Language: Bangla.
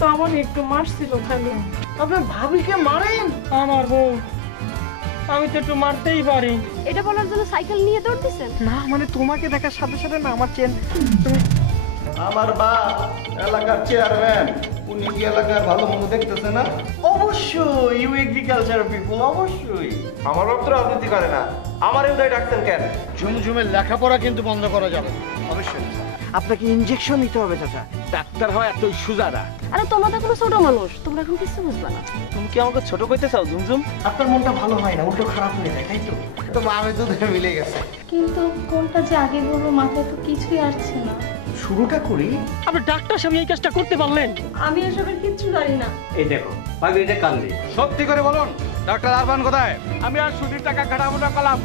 তো আমার একটু মারছিল খালি। আপনার ভাবিকে মারেন? আমার বউ, আমি তো একটু মারতেই পারি। এটা বলার জন্য সাইকেল নিয়ে দৌড় দিছেন? না মানে তোমাকে দেখার সাথে সাথে না আমার চেন। আমার বাপ এলাকার চেয়ারম্যান, উনি কি এলাকার ভালো মন্দ দেখতেছে না? অবশ্যই ইউ এগ্রিকালচার পিপল, অবশ্যই। আমার বাপ তো রাজনীতি করে না, আমার উদয় ডাকতেন কেন? ঝুমঝুমের লেখাপড়া কিন্তু বন্ধ করা যাবে না। অবশ্যই আপনাকে ইনজেকশন নিতে হবে চাচা। ডাক্তার হয় এতই সুজা না। আরে তোমরা তো কোনো ছোট মানুষ, তোমরা এখন কিছু বুঝবা না। তুমি কি আমাকে ছোট কইতে চাও ঝুমঝুম? আপনার মনটা ভালো হয় না, উল্টো খারাপ হয়ে যায়, তাই তো? তো আমি তো মিলে গেছে। কিন্তু কোনটা যে আগে বলবো মাথায় তো কিছুই আসছে না। শুরুটা করি। আপনি ডাক্তার সাহেব এই কাজটা করতে পারলেন? আমি এসবের কিচ্ছু জানি না। এই দেখো পাগড়িটা কান্দে। সত্যি করে বলুন, ডাক্তার আরবান কোথায়? আমি আর সুদির টাকা ঘাটাবো না কলাম।